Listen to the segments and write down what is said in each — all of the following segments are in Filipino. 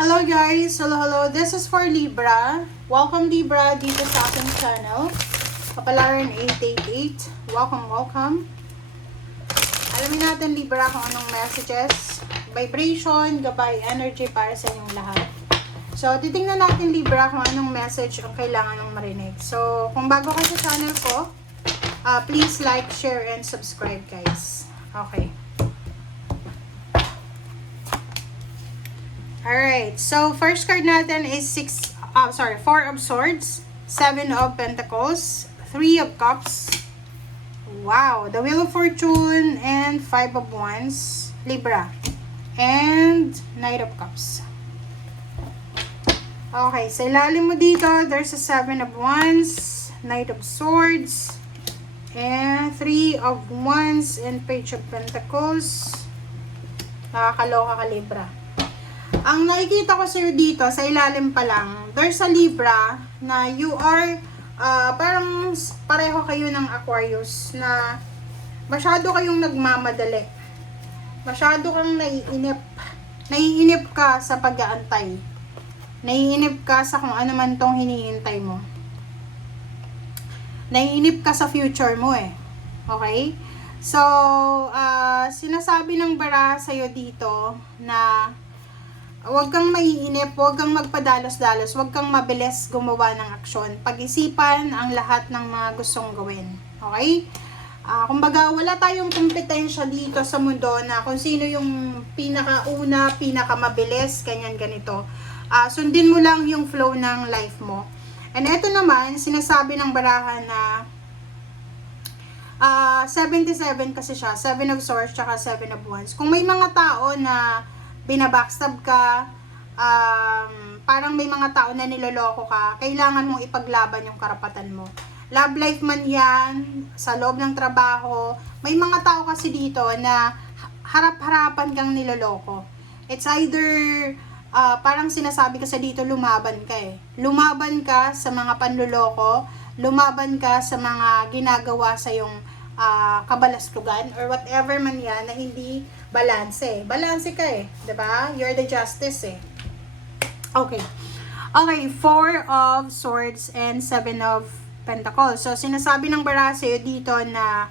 Hello guys! Hello! This is for Libra. Welcome Libra dito sa aking channel. Kapalaran 888. Welcome. Alamin natin Libra kung anong messages, vibration, gabay, energy para sa inyong lahat. So, titingnan natin Libra kung anong message ang kailangan ng marinig. So, kung bago ka sa channel ko, please like, share, and subscribe guys. Okay. Alright, so first card natin is 4 of Swords, 7 of Pentacles, 3 of Cups, wow, the Wheel of Fortune, and 5 of Wands, Libra, and Knight of Cups. Okay, sa ilalim mo dito, there's a 7 of Wands, Knight of Swords, and 3 of Wands, and Page of Pentacles. Nakakaloka ka, Libra. Ang nakikita ko sa'yo dito, sa ilalim pa lang, there's a Libra na you are, parang pareho kayo ng Aquarius na masyado kayong nagmamadali. Masyado kang naiinip. Naiinip ka sa pag-aantay. Naiinip ka sa kung ano man tong hinihintay mo. Naiinip ka sa future mo eh. Okay? So, sinasabi ng bara sa'yo dito na huwag kang maiinip, huwag kang magpadalos-dalos, huwag kang mabilis gumawa ng aksyon. Pag-isipan ang lahat ng mga gustong gawin. Okay? Kumbaga, wala tayong kompetensya dito sa mundo na kung sino yung pinakauna, pinakamabilis, ganyan-ganito. Sundin mo lang yung flow ng life mo. And ito naman, sinasabi ng barahan na 77 kasi siya, 7 of Swords, tsaka 7 of Wands. Kung may mga tao na binabackstab ka, parang may mga tao na niloloko ka, kailangan mong ipaglaban yung karapatan mo. Love life man yan, sa loob ng trabaho, may mga tao kasi dito na harap-harapan kang niloloko. It's either, parang sinasabi kasi dito, lumaban ka eh. Lumaban ka sa mga panloloko, lumaban ka sa mga ginagawa sa yung kabalastugan or whatever man yan na hindi balanse. Balanse ka eh, 'di ba? You're the justice eh. Okay. Okay, 4 of Swords and 7 of Pentacles. So sinasabi ng bara sa'yo dito na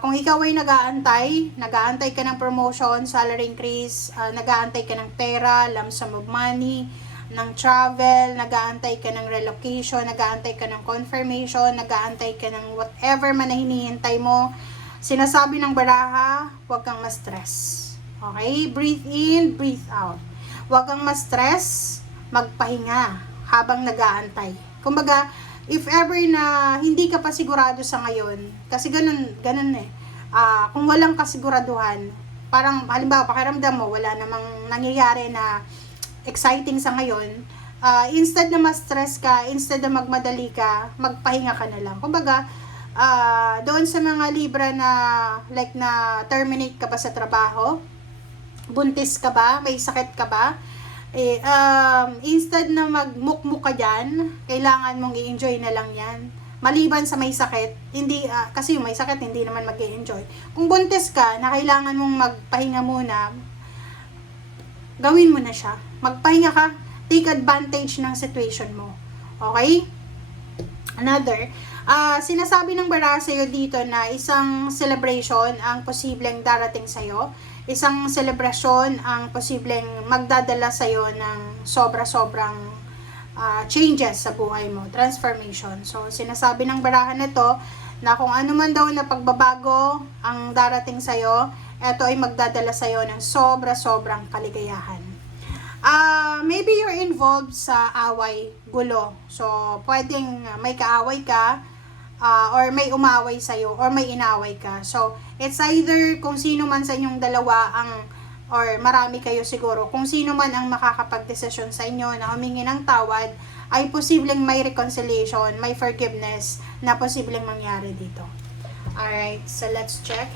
kung ikaw ay nag-aantay ka ng promotion, salary increase, nag-aantay ka ng pera, lump sum of money, ng travel, nag-aantay ka ng relocation, nag-aantay ka ng confirmation, nag-aantay ka ng whatever man na hinihintay mo, sinasabi ng baraha, huwag kang ma-stress. Okay? Breathe in, breathe out. Huwag kang ma-stress, magpahinga habang nag-aantay. Kumbaga, if ever na hindi ka pa sigurado sa ngayon, kasi ganun eh, kung walang kasiguraduhan, parang halimbawa pakiramdam mo, wala namang nangyayari na exciting sa ngayon, instead na ma-stress ka, instead na magmadali ka, magpahinga ka na lang. Kumbaga, doon sa mga Libra na like na terminate ka pa sa trabaho, buntis ka ba, may sakit ka ba, instead na magmukmuk ka dyan, kailangan mong i-enjoy na lang yan. Maliban sa may sakit, hindi, kasi yung may sakit, hindi naman mag-i-enjoy. Kung buntis ka, na kailangan mong magpahinga muna, gawin mo na siya. Magpahinga ka, take advantage ng situation mo. Okay? Another, sinasabi ng bara sa'yo dito na isang celebration ang posibleng darating sa'yo. Isang celebration ang posibleng magdadala sa'yo ng sobra-sobrang changes sa buhay mo, transformation. So, sinasabi ng barahan nito na kung ano man daw na pagbabago ang darating sa'yo, ito ay magdadala sa'yo ng sobra-sobrang kaligayahan. Maybe you're involved sa away, gulo. So, pwedeng may kaaway ka, or may umaway sa'yo, or may inaway ka. So, it's either kung sino man sa inyong dalawa or marami kayo siguro, kung sino man ang makakapag-desisyon sa inyo na humingi ng tawad, ay posibleng may reconciliation, may forgiveness na posibleng mangyari dito. Alright, so let's check.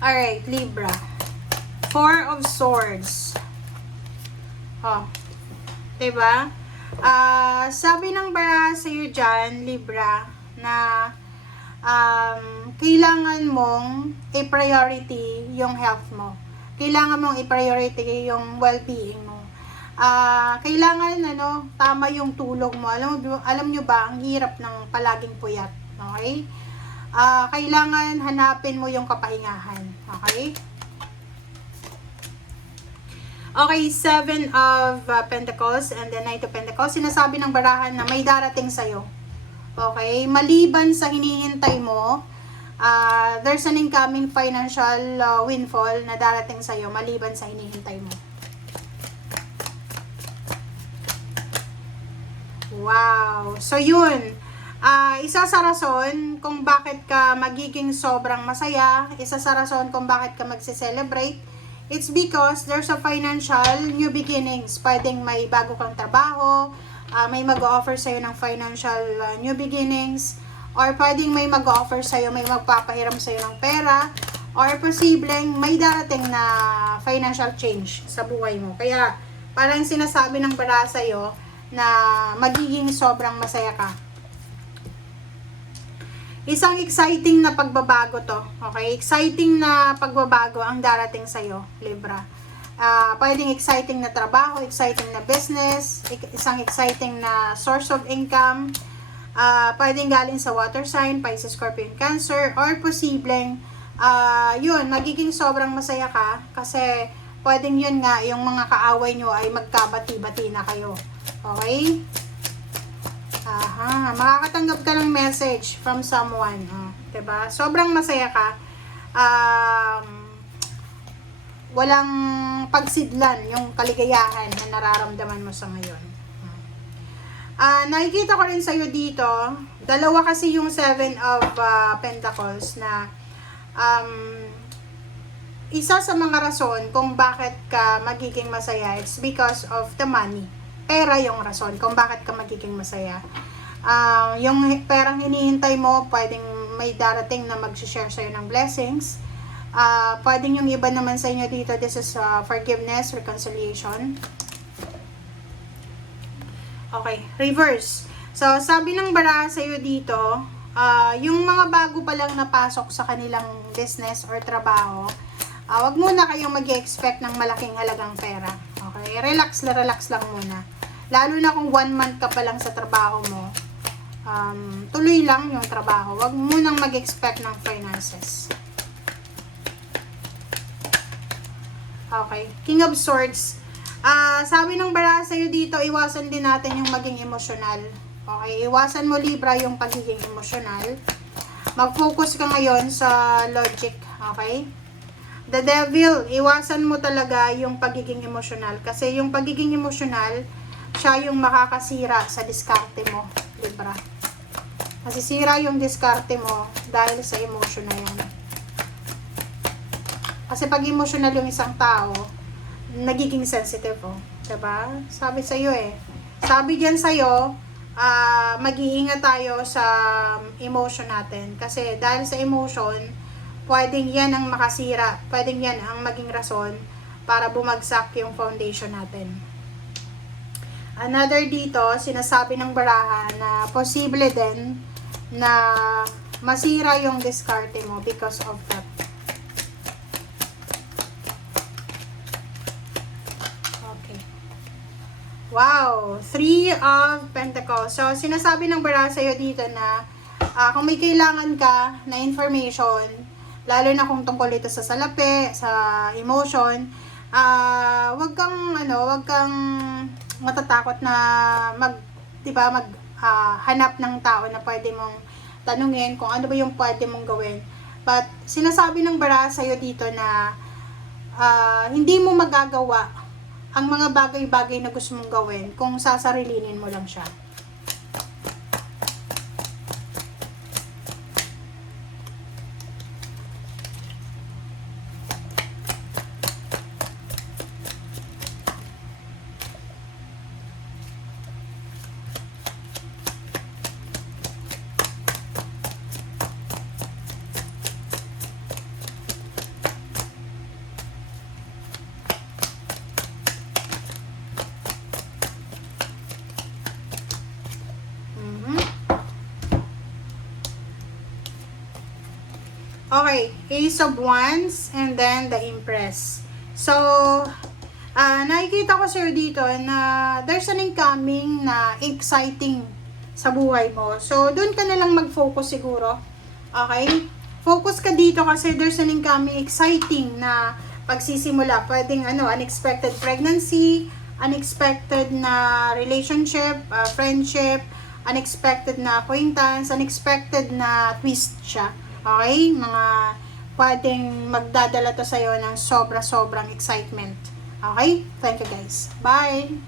Alright, Libra. Four of Swords. Oh, diba? Sabi ng baraha sa'yo dyan, Libra, na kailangan mong i-priority yung health mo. Kailangan mong i-priority yung well-being mo. Kailangan tama yung tulog mo. Alam nyo ba, ang hirap ng palaging puyat. Okay? Kailangan hanapin mo yung kapahingahan. Okay? Okay, Seven of Pentacles and the Knight of Pentacles. Sinasabi ng barahan na may darating sa'yo. Okay? Maliban sa hinihintay mo, there's an incoming financial windfall na darating sa'yo maliban sa hinihintay mo. Wow! So, yun. Isa sa rason kung bakit ka magiging sobrang masaya, isa sa rason kung bakit ka magse-celebrate, it's because there's a financial new beginnings. Pwedeng may bago kang trabaho, may mag-offer sa'yo ng financial new beginnings, or pwedeng may mag-offer sa'yo, may magpapahiram sa'yo ng pera, or posibleng may darating na financial change sa buhay mo. Kaya, parang sinasabi ng baraha sa'yo na magiging sobrang masaya ka. Isang exciting na pagbabago to. Okay? Exciting na pagbabago ang darating sa'yo, Libra. Pwedeng exciting na trabaho, exciting na business, isang exciting na source of income, pwedeng galing sa water sign, Pisces, Scorpion, Cancer, or posibleng, yun, magiging sobrang masaya ka kasi pwedeng yun nga, yung mga kaaway nyo ay magkabati-bati na kayo. Okay? Makakatanggap ka ng message from someone. Diba? Sobrang masaya ka. Walang pagsidlan yung kaligayahan na nararamdaman mo sa ngayon. Nakikita ko rin sa'yo dito, dalawa kasi yung Seven of Pentacles na isa sa mga rason kung bakit ka magiging masaya, it's because of the money. Pera yung rason kung bakit ka magiging masaya. Yung perang hinihintay mo, pwedeng may darating na mag-share sa'yo ng blessings. Pwedeng yung iba naman sa inyo dito, this is forgiveness, reconciliation. Okay, reverse. So, sabi ng baraha sa'yo dito, yung mga bago pa lang napasok sa kanilang business or trabaho, wag muna kayong mag-expect ng malaking halagang pera. Okay, relax lang muna. Lalo na kung 1 month ka pa lang sa trabaho mo, tuloy lang yung trabaho. Wag munang mag-expect ng finances. Okay, King of Swords. Sabi ng baraha sa'yo dito, iwasan din natin yung maging emosyonal. Okay, iwasan mo, Libra, yung pagiging emosyonal. Mag-focus ka ngayon sa logic. Okay? The Devil, iwasan mo talaga yung pagiging emosyonal. Kasi yung pagiging emosyonal, siya yung makakasira sa diskarte mo, Libra. Masisira yung diskarte mo dahil sa emotion na yan. Kasi pag emotional yung isang tao, nagiging sensitive, diba? Sabi sa'yo Sabi dyan sa'yo, mag-iingat tayo sa emotion natin. Kasi dahil sa emotion, pwedeng yan ang makasira. Pwedeng yan ang maging rason para bumagsak yung foundation natin. Another dito, sinasabi ng baraha na posible din na masira yung diskarte mo because of that. Okay. Wow! 3 of Pentacles. So, sinasabi ng baraha sa'yo dito na kung may kailangan ka na information, lalo na kung tungkol ito sa salapi, sa emotion, wag kang matatakot na hanap ng tao na pwede mong tanungin kung ano ba yung pwede mong gawin. But sinasabi ng baraha sa'yo dito na hindi mo magagawa ang mga bagay-bagay na gusto mong gawin kung sasarilinin mo lang siya. Okay, Ace of Wands and then the Empress. So, nakikita ko sir dito na there's an incoming na exciting sa buhay mo. So, doon ka na lang mag-focus siguro. Okay? Focus ka dito kasi there's an incoming exciting na pagsisimula. Pwedeng unexpected pregnancy, unexpected na relationship, friendship, unexpected na acquaintance, unexpected na twist siya. Okay? Pwedeng magdadala to sa'yo ng sobra-sobrang excitement. Okay? Thank you guys. Bye!